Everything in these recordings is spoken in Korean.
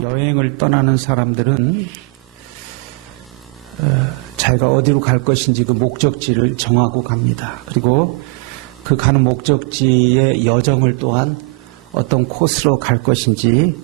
여행을 떠나는 사람들은 자기가 어디로 갈 것인지 그 목적지를 정하고 갑니다. 그리고 그 가는 목적지의 여정을 또한 어떤 코스로 갈 것인지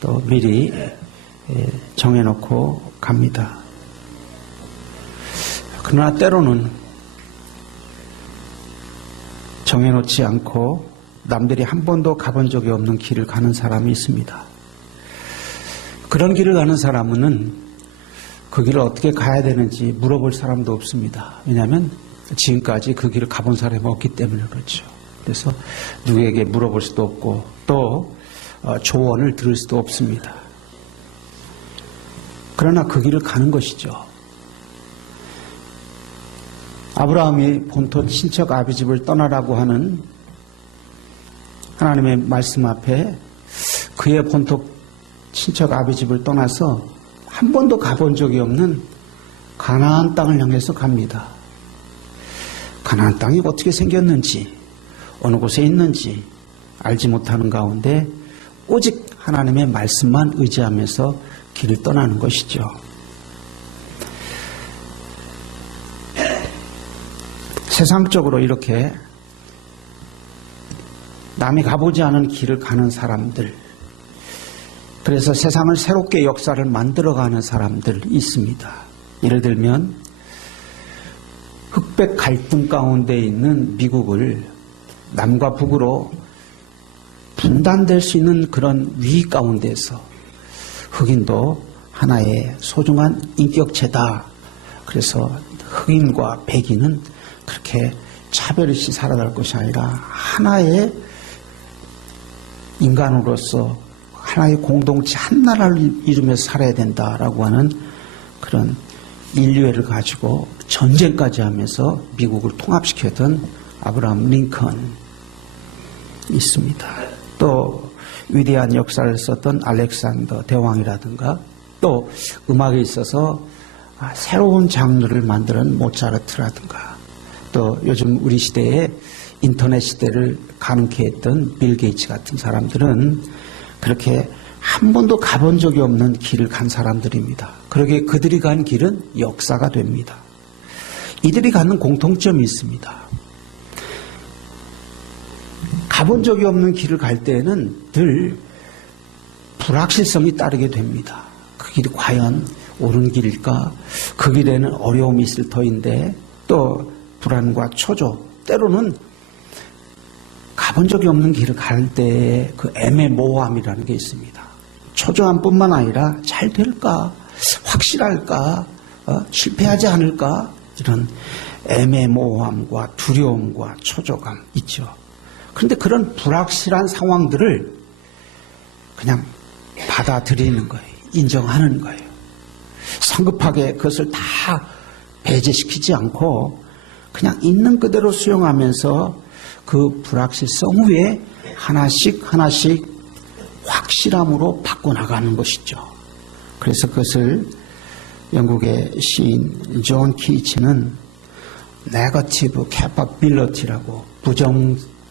또 미리 정해놓고 갑니다. 그러나 때로는 정해놓지 않고 남들이 한 번도 가본 적이 없는 길을 가는 사람이 있습니다. 그런 길을 가는 사람은 그 길을 어떻게 가야 되는지 물어볼 사람도 없습니다. 왜냐하면 지금까지 그 길을 가본 사람이 없기 때문에 그렇죠. 그래서 누구에게 물어볼 수도 없고 또 조언을 들을 수도 없습니다. 그러나 그 길을 가는 것이죠. 아브라함이 본토 친척 아비 집을 떠나라고 하는 하나님의 말씀 앞에 그의 본토 친척 아비 집을 떠나서 한 번도 가본 적이 없는 가나안 땅을 향해서 갑니다. 가나안 땅이 어떻게 생겼는지 어느 곳에 있는지 알지 못하는 가운데 오직 하나님의 말씀만 의지하면서 길을 떠나는 것이죠. 세상적으로 이렇게 남이 가보지 않은 길을 가는 사람들, 그래서 세상을 새롭게 역사를 만들어가는 사람들 있습니다. 예를 들면 흑백 갈등 가운데 있는 미국을 남과 북으로 분단될 수 있는 그런 위기 가운데서 흑인도 하나의 소중한 인격체다. 그래서 흑인과 백인은 그렇게 차별없이 살아갈 것이 아니라 하나의 인간으로서 하나의 공동체 한 나라를 이루면서 살아야 된다라고 하는 그런 인류애를 가지고 전쟁까지 하면서 미국을 통합시켰던 아브라함 링컨 있습니다. 또 위대한 역사를 썼던 알렉산더 대왕이라든가 또 음악에 있어서 새로운 장르를 만드는 모차르트라든가 또 요즘 우리 시대에 인터넷 시대를 가능케 했던 빌 게이츠 같은 사람들은 그렇게 한 번도 가본 적이 없는 길을 간 사람들입니다. 그러게 그들이 간 길은 역사가 됩니다. 이들이 갖는 공통점이 있습니다. 가본 적이 없는 길을 갈 때에는 늘 불확실성이 따르게 됩니다. 그 길이 과연 옳은 길일까? 그 길에는 어려움이 있을 터인데 또 불안과 초조, 때로는 가본 적이 없는 길을 갈 때의 그 애매모호함이라는 게 있습니다. 초조함뿐만 아니라 잘 될까? 확실할까? 실패하지 않을까? 이런 애매모호함과 두려움과 초조감 있죠. 그런데 그런 불확실한 상황들을 그냥 받아들이는 거예요. 인정하는 거예요. 성급하게 그것을 다 배제시키지 않고 그냥 있는 그대로 수용하면서 그 불확실성 위에 하나씩 확실함으로 바꿔나가는 것이죠. 그래서 그것을 영국의 시인 존 키치는 네거티브 캐파빌리티라고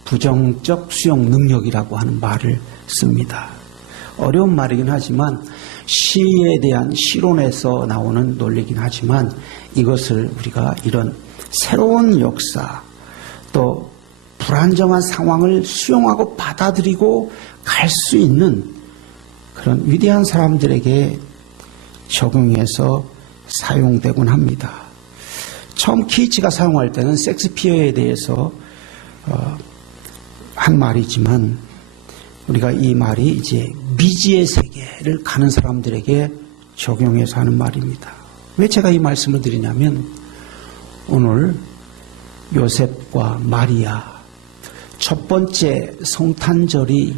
부정적 수용 능력이라고 하는 말을 씁니다. 어려운 말이긴 하지만 시에 대한 시론에서 나오는 논리긴 하지만 이것을 우리가 이런 새로운 역사 또 불안정한 상황을 수용하고 받아들이고 갈 수 있는 그런 위대한 사람들에게 적용해서 사용되곤 합니다. 처음 키치가 사용할 때는 섹스피어에 대해서 한 말이지만 우리가 이 말이 이제 미지의 세계를 가는 사람들에게 적용해서 하는 말입니다. 왜 제가 이 말씀을 드리냐면 오늘 요셉과 마리아 첫 번째 성탄절이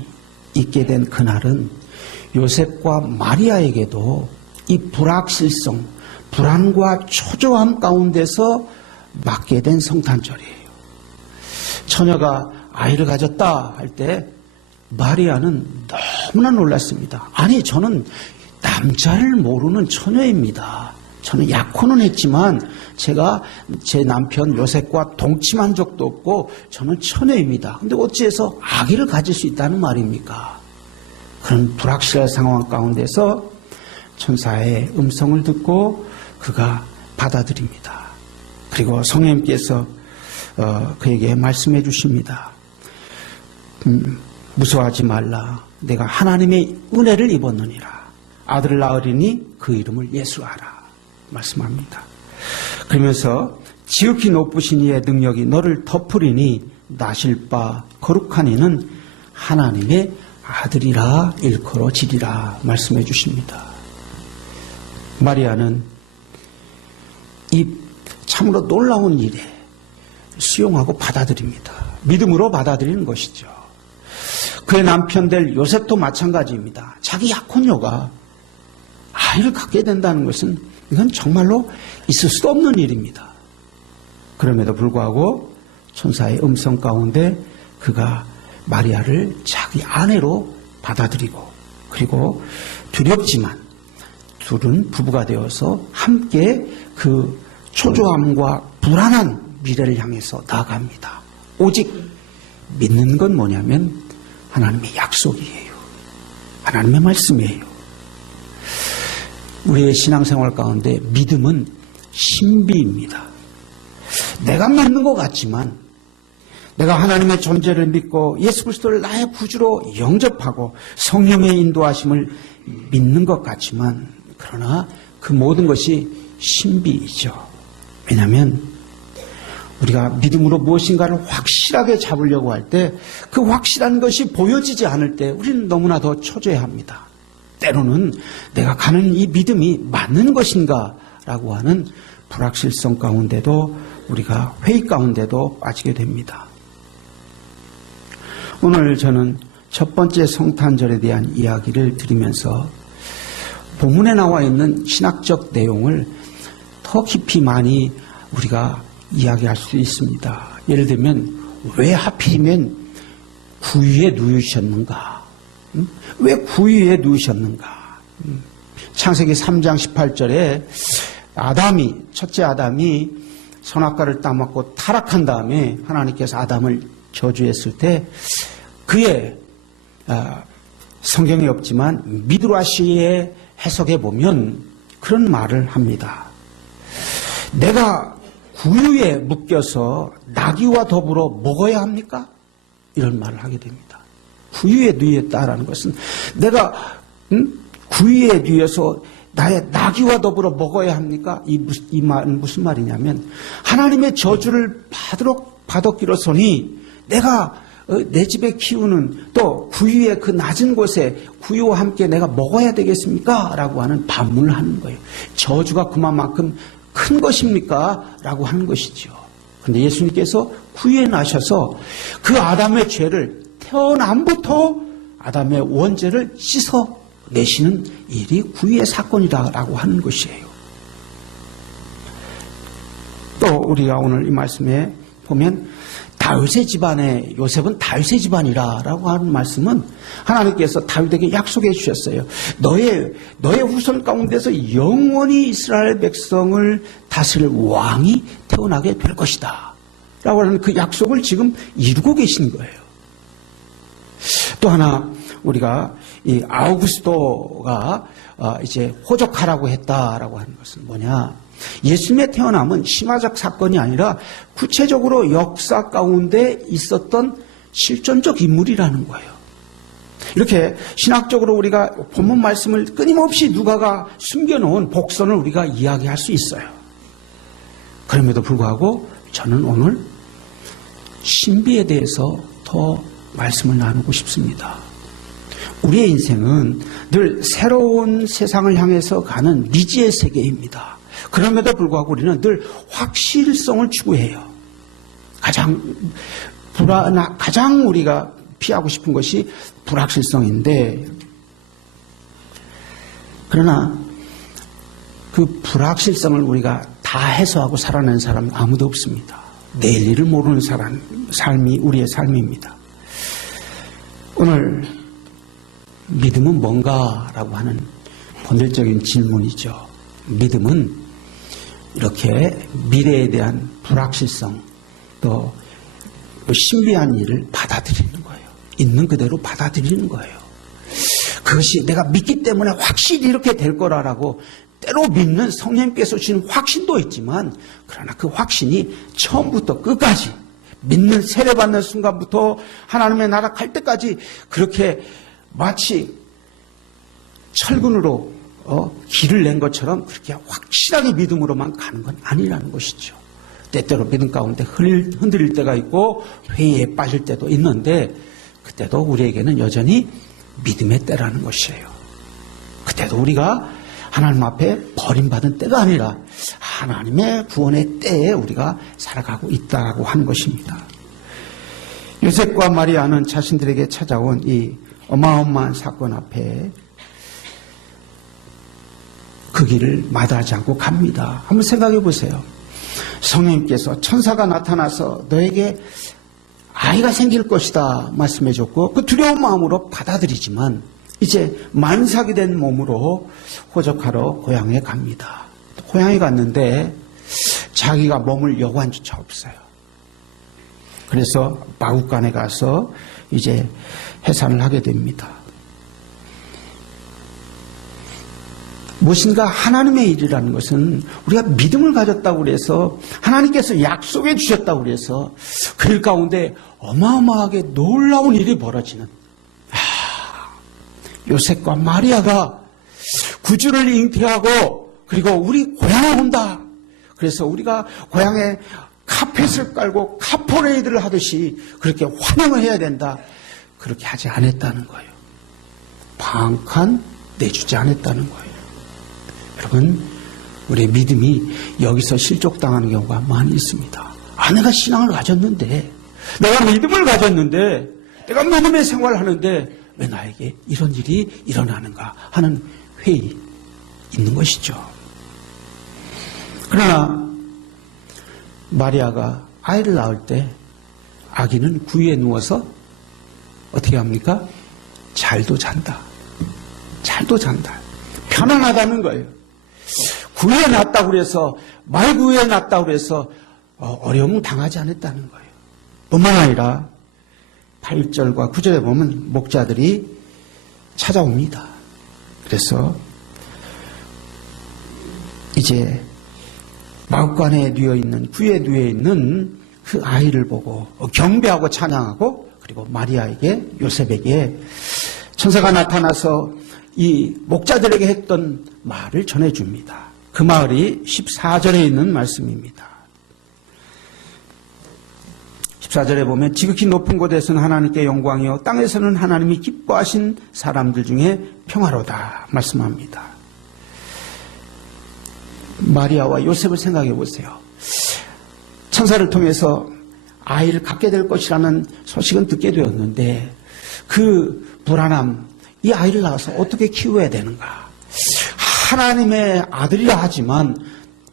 있게 된 그날은 요셉과 마리아에게도 이 불확실성, 불안과 초조함 가운데서 맞게 된 성탄절이에요. 처녀가 아이를 가졌다 할 때 마리아는 너무나 놀랐습니다. 아니, 저는 남자를 모르는 처녀입니다. 저는 약혼은 했지만 제가 제 남편 요셉과 동침한 적도 없고 저는 처녀입니다. 근데 어찌해서 아기를 가질 수 있다는 말입니까? 그런 불확실한 상황 가운데서 천사의 음성을 듣고 그가 받아들입니다. 그리고 성령님께서 그에게 말씀해 주십니다. 무서워하지 말라. 내가 하나님의 은혜를 입었느니라. 아들을 낳으리니 그 이름을 예수하라. 말씀합니다. 그러면서 지극히 높으신 이의 능력이 너를 덮으리니 나실 바 거룩한 이는 하나님의 아들이라 일컬어지리라. 말씀해 주십니다. 마리아는 이 참으로 놀라운 일에 수용하고 받아들입니다. 믿음으로 받아들이는 것이죠. 그의 남편 될 요셉도 마찬가지입니다. 자기 약혼녀가 아이를 갖게 된다는 것은 이건 정말로 있을 수도 없는 일입니다. 그럼에도 불구하고 천사의 음성 가운데 그가 마리아를 자기 아내로 받아들이고 그리고 두렵지만 둘은 부부가 되어서 함께 그 초조함과 불안한 미래를 향해서 나아갑니다. 오직 믿는 건 뭐냐면 하나님의 약속이에요. 하나님의 말씀이에요. 우리의 신앙생활 가운데 믿음은 신비입니다. 내가 믿는 것 같지만 내가 하나님의 존재를 믿고 예수 그리스도를 나의 구주로 영접하고 성령의 인도하심을 믿는 것 같지만 그러나 그 모든 것이 신비이죠. 왜냐하면 우리가 믿음으로 무엇인가를 확실하게 잡으려고 할 때 그 확실한 것이 보여지지 않을 때 우리는 너무나 더 초조해합니다. 때로는 내가 가는 이 믿음이 맞는 것인가 라고 하는 불확실성 가운데도 우리가 회의 가운데도 빠지게 됩니다. 오늘 저는 첫 번째 성탄절에 대한 이야기를 드리면서 본문에 나와 있는 신학적 내용을 더 깊이 많이 우리가 이야기할 수 있습니다. 예를 들면 왜 하필이면 구유에 누우셨는가? 왜 구유에 누우셨는가? 창세기 3장 18절에 첫째 아담이 선악과를 따먹고 타락한 다음에 하나님께서 아담을 저주했을 때 그의 성경에 없지만 미드라시의 해석에 보면 그런 말을 합니다. 내가 구유에 묶여서 나귀와 더불어 먹어야 합니까? 이런 말을 하게 됩니다. 구유에 누였다라는 것은 내가 구유에 누여서 나의 나귀와 더불어 먹어야 합니까? 이 말은 무슨 말이냐면 하나님의 저주를 받았기로서니 내가 내 집에 키우는 또 구유의 그 낮은 곳에 구유와 함께 내가 먹어야 되겠습니까? 라고 하는 반문을 하는 거예요. 저주가 그만큼 큰 것입니까? 라고 하는 것이죠. 그런데 예수님께서 구유에 나셔서 그 아담의 죄를 태어남부터 아담의 원죄를 씻어내시는 일이 구유의 사건이라고 하는 것이에요. 또 우리가 오늘 이 말씀에 보면 다윗의 집안에 요셉은 다윗의 집안이라고 하는 말씀은 하나님께서 다윗에게 약속해 주셨어요. 너의 후손 가운데서 영원히 이스라엘 백성을 다스릴 왕이 태어나게 될 것이다 라고 하는 그 약속을 지금 이루고 계신 거예요. 또 하나 우리가 이 아우구스토가 이제 호적하라고 했다라고 하는 것은 뭐냐? 예수님의 태어남은 신화적 사건이 아니라 구체적으로 역사 가운데 있었던 실존적 인물이라는 거예요. 이렇게 신학적으로 우리가 본문 말씀을 끊임없이 누가가 숨겨놓은 복선을 우리가 이야기할 수 있어요. 그럼에도 불구하고 저는 오늘 신비에 대해서 더 말씀을 나누고 싶습니다. 우리의 인생은 늘 새로운 세상을 향해서 가는 미지의 세계입니다. 그럼에도 불구하고 우리는 늘 확실성을 추구해요. 가장 우리가 피하고 싶은 것이 불확실성인데, 그러나 그 불확실성을 우리가 다 해소하고 살아내는 사람은 아무도 없습니다. 내일 일을 모르는 삶이 우리의 삶입니다. 오늘 믿음은 뭔가라고 하는 본질적인 질문이죠. 믿음은 이렇게 미래에 대한 불확실성 또 신비한 일을 받아들이는 거예요. 있는 그대로 받아들이는 거예요. 그것이 내가 믿기 때문에 확실히 이렇게 될 거라고 때로 믿는 성령님께서 주시는 확신도 있지만, 그러나 그 확신이 처음부터 끝까지 믿는 세례받는 순간부터 하나님의 나라 갈 때까지 그렇게 마치 철근으로 길을 낸 것처럼 그렇게 확실하게 믿음으로만 가는 건 아니라는 것이죠. 때때로 믿음 가운데 흔들릴 때가 있고 회의에 빠질 때도 있는데, 그때도 우리에게는 여전히 믿음의 때라는 것이에요. 그때도 우리가 하나님 앞에 버림받은 때가 아니라 하나님의 구원의 때에 우리가 살아가고 있다고 하는 것입니다. 요셉과 마리아는 자신들에게 찾아온 이 어마어마한 사건 앞에 그 길을 마다하지 않고 갑니다. 한번 생각해 보세요. 성령님께서 천사가 나타나서 너에게 아이가 생길 것이다 말씀해 줬고, 그 두려운 마음으로 받아들이지만 이제 만삭이 된 몸으로 호적하러 고향에 갑니다. 고향에 갔는데 자기가 머물 여관조차 없어요. 그래서 마구간에 가서 이제 해산을 하게 됩니다. 무엇인가 하나님의 일이라는 것은 우리가 믿음을 가졌다고 그래서, 하나님께서 약속해 주셨다고 그래서 그 일 가운데 어마어마하게 놀라운 일이 벌어지는, 요셉과 마리아가 구주를 잉태하고 그리고 우리 고향에 온다. 그래서 우리가 고향에 카펫을 깔고 카포레이드를 하듯이 그렇게 환영을 해야 된다. 그렇게 하지 않았다는 거예요. 반칸 내주지 않았다는 거예요. 여러분, 우리의 믿음이 여기서 실족당하는 경우가 많이 있습니다. 내가 신앙을 가졌는데, 내가 믿음을 가졌는데, 내가 믿음의 생활을 하는데 왜 나에게 이런 일이 일어나는가 하는 회의 있는 것이죠. 그러나 마리아가 아이를 낳을 때 아기는 구유에 누워서 어떻게 합니까? 잘도 잔다. 잘도 잔다. 편안하다는 거예요. 구유에 낳았다고 그래서, 말구유에 낳았다고 그래서 어려움을 당하지 않았다는 거예요. 뿐만 아니라 8절과 9절에 보면 목자들이 찾아옵니다. 그래서 이제 마구간에 누워있는, 구유에 누워있는 그 아이를 보고 경배하고 찬양하고, 그리고 마리아에게, 요셉에게 천사가 나타나서 이 목자들에게 했던 말을 전해줍니다. 그 말이 14절에 있는 말씀입니다. 14절에 보면 지극히 높은 곳에서는 하나님께 영광이요 땅에서는 하나님이 기뻐하신 사람들 중에 평화로다 말씀합니다. 마리아와 요셉을 생각해 보세요. 천사를 통해서 아이를 갖게 될 것이라는 소식은 듣게 되었는데, 그 불안함, 이 아이를 낳아서 어떻게 키워야 되는가. 하나님의 아들이라 하지만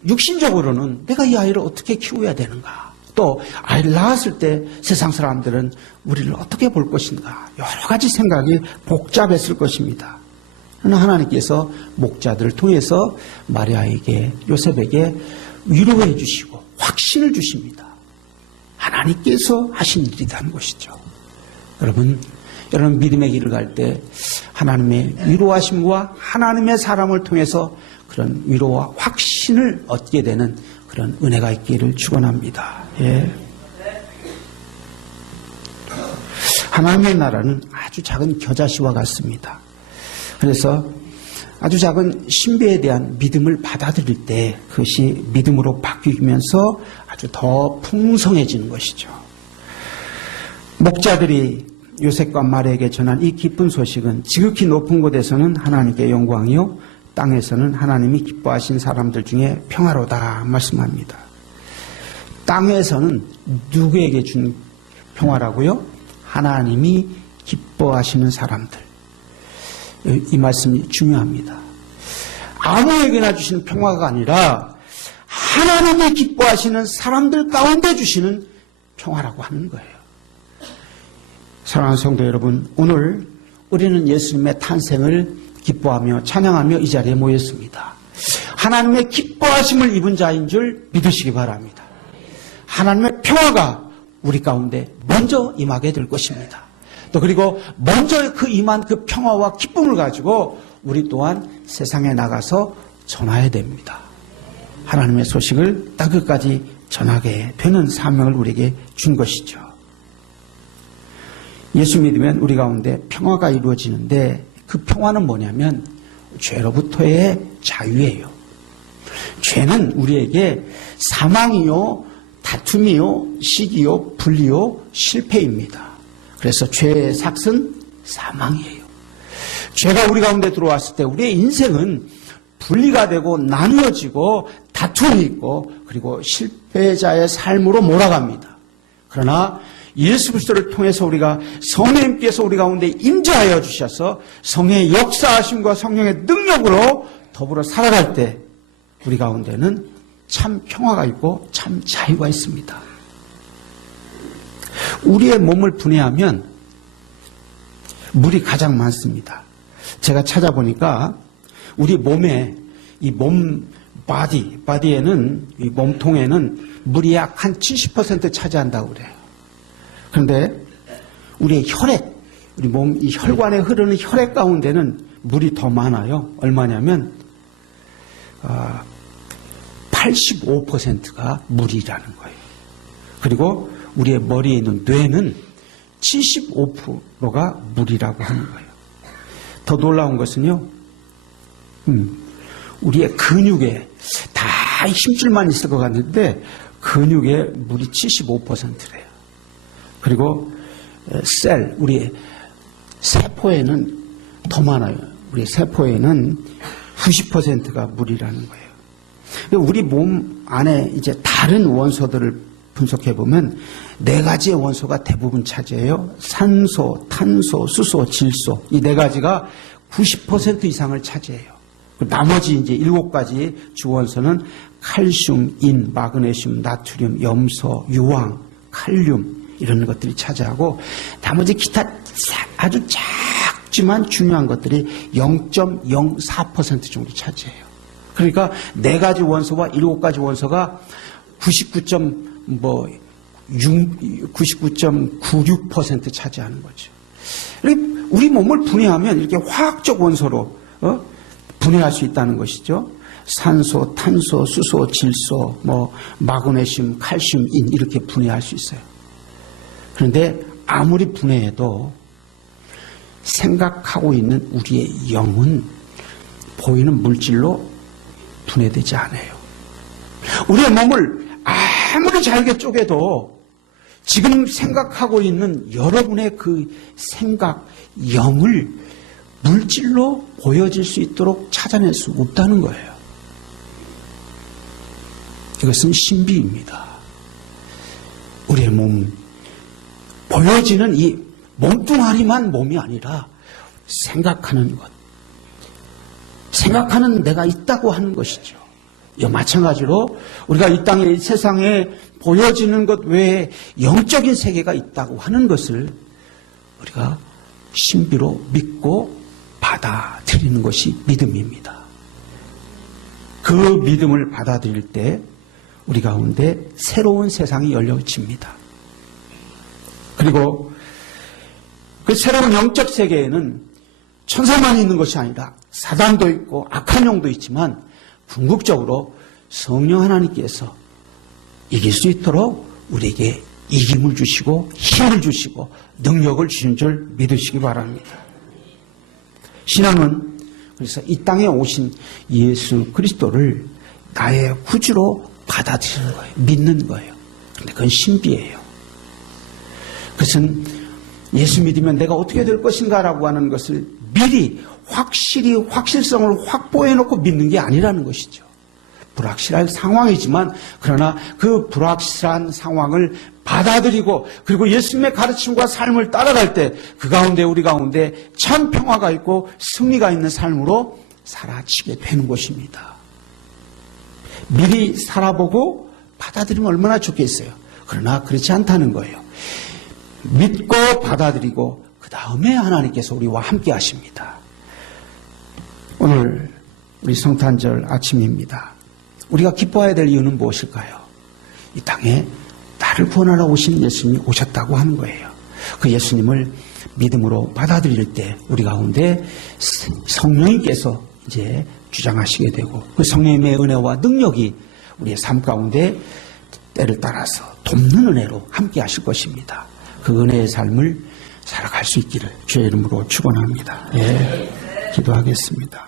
육신적으로는 내가 이 아이를 어떻게 키워야 되는가. 또 아이를 낳았을 때 세상 사람들은 우리를 어떻게 볼 것인가. 여러 가지 생각이 복잡했을 것입니다. 그러나 하나님께서 목자들을 통해서 마리아에게, 요셉에게 위로해 주시고 확신을 주십니다. 하나님께서 하신 일이라는 것이죠. 여러분 믿음의 길을 갈 때 하나님의 위로하심과 하나님의 사람을 통해서 그런 위로와 확신을 얻게 되는 그런 은혜가 있기를 축원합니다. 예. 하나님의 나라는 아주 작은 겨자씨와 같습니다. 그래서 아주 작은 신비에 대한 믿음을 받아들일 때 그것이 믿음으로 바뀌면서 아주 더 풍성해지는 것이죠. 목자들이 요셉과 마리아에게 전한 이 기쁜 소식은 지극히 높은 곳에서는 하나님께 영광이요 땅에서는 하나님이 기뻐하신 사람들 중에 평화로다 말씀합니다. 땅에서는 누구에게 준 평화라고요? 하나님이 기뻐하시는 사람들. 이 말씀이 중요합니다. 아무에게나 주시는 평화가 아니라 하나님이 기뻐하시는 사람들 가운데 주시는 평화라고 하는 거예요. 사랑하는 성도 여러분, 오늘 우리는 예수님의 탄생을 기뻐하며 찬양하며 이 자리에 모였습니다. 하나님의 기뻐하심을 입은 자인 줄 믿으시기 바랍니다. 하나님의 평화가 우리 가운데 먼저 임하게 될 것입니다. 또 그리고 먼저 그 임한 그 평화와 기쁨을 가지고 우리 또한 세상에 나가서 전해야 됩니다. 하나님의 소식을 땅끝까지 전하게 되는 사명을 우리에게 준 것이죠. 예수 믿으면 우리 가운데 평화가 이루어지는데 그 평화는 뭐냐면 죄로부터의 자유예요. 죄는 우리에게 사망이요, 다툼이요, 시기요, 분리요, 실패입니다. 그래서 죄의 삭은 사망이에요. 죄가 우리 가운데 들어왔을 때 우리의 인생은 분리가 되고 나누어지고 다툼이 있고 그리고 실패자의 삶으로 몰아갑니다. 그러나 예수 그리스도를 통해서 우리가 성령님께서 우리 가운데 임재하여 주셔서 성령의 역사하심과 성령의 능력으로 더불어 살아갈 때 우리 가운데는 참 평화가 있고 참 자유가 있습니다. 우리의 몸을 분해하면 물이 가장 많습니다. 제가 찾아보니까 우리 몸에 이 바디에는 이 몸통에는 물이 약 한 70% 차지한다고 그래요. 그런데 우리의 혈액, 우리 몸 이 혈관에 흐르는 혈액 가운데는 물이 더 많아요. 얼마냐면 85%가 물이라는 거예요. 그리고 우리의 머리에 있는 뇌는 75%가 물이라고 하는 거예요. 더 놀라운 것은요, 우리의 근육에 다 힘줄만 있을 것 같은데 근육에 물이 75%래요. 그리고 우리 세포에는 더 많아요. 우리 세포에는 90%가 물이라는 거예요. 우리 몸 안에 이제 다른 원소들을 분석해 보면 4가지의 원소가 대부분 차지해요. 산소, 탄소, 수소, 질소. 이 4가지가 90% 이상을 차지해요. 나머지 이제 7가지 주원소는 칼슘, 인, 마그네슘, 나트륨, 염소, 유황, 칼륨 이런 것들이 차지하고 나머지 기타 아주 작지만 중요한 것들이 0.04% 정도 차지해요. 그러니까 4가지 원소와 7가지 원소가 99.96% 차지하는 거죠. 우리 몸을 분해하면 이렇게 화학적 원소로 분해할 수 있다는 것이죠. 산소, 탄소, 수소, 질소, 마그네슘, 칼슘, 인 이렇게 분해할 수 있어요. 그런데 아무리 분해해도 생각하고 있는 우리의 영은 보이는 물질로 분해되지 않아요. 우리의 몸을 아무리 잘게 쪼개도 지금 생각하고 있는 여러분의 그 생각, 영을 물질로 보여질 수 있도록 찾아낼 수 없다는 거예요. 이것은 신비입니다. 우리의 몸, 보여지는 이 몸뚱아리만 몸이 아니라 생각하는 것, 생각하는 내가 있다고 하는 것이죠. 이와 마찬가지로 우리가 이 땅에, 이 세상에 보여지는 것 외에 영적인 세계가 있다고 하는 것을 우리가 신비로 믿고 받아들이는 것이 믿음입니다. 그 믿음을 받아들일 때 우리 가운데 새로운 세상이 열려집니다. 그리고 그 새로운 영적 세계에는 천사만 있는 것이 아니라 사단도 있고 악한 영도 있지만 궁극적으로 성령 하나님께서 이길 수 있도록 우리에게 이김을 주시고 힘을 주시고 능력을 주신 줄 믿으시기 바랍니다. 신앙은 그래서 이 땅에 오신 예수 그리스도를 나의 구주로 받아들이는 거예요. 믿는 거예요. 그런데 그건 신비예요. 그것은 예수 믿으면 내가 어떻게 될 것인가라고 하는 것을 미리 확실히 확실성을 확보해 놓고 믿는 게 아니라는 것이죠. 불확실한 상황이지만 그러나 그 불확실한 상황을 받아들이고 그리고 예수님의 가르침과 삶을 따라갈 때 그 가운데 우리 가운데 참 평화가 있고 승리가 있는 삶으로 살아지게 되는 것입니다. 미리 살아보고 받아들이면 얼마나 좋겠어요. 그러나 그렇지 않다는 거예요. 믿고 받아들이고 그 다음에 하나님께서 우리와 함께 하십니다. 오늘 우리 성탄절 아침입니다. 우리가 기뻐해야 될 이유는 무엇일까요? 이 땅에 나를 구원하러 오신 예수님이 오셨다고 하는 거예요. 그 예수님을 믿음으로 받아들일 때 우리 가운데 성령님께서 이제 주장하시게 되고 그 성령님의 은혜와 능력이 우리의 삶 가운데 때를 따라서 돕는 은혜로 함께 하실 것입니다. 그 은혜의 삶을 살아갈 수 있기를 주의 이름으로 축원합니다. 예, 기도하겠습니다.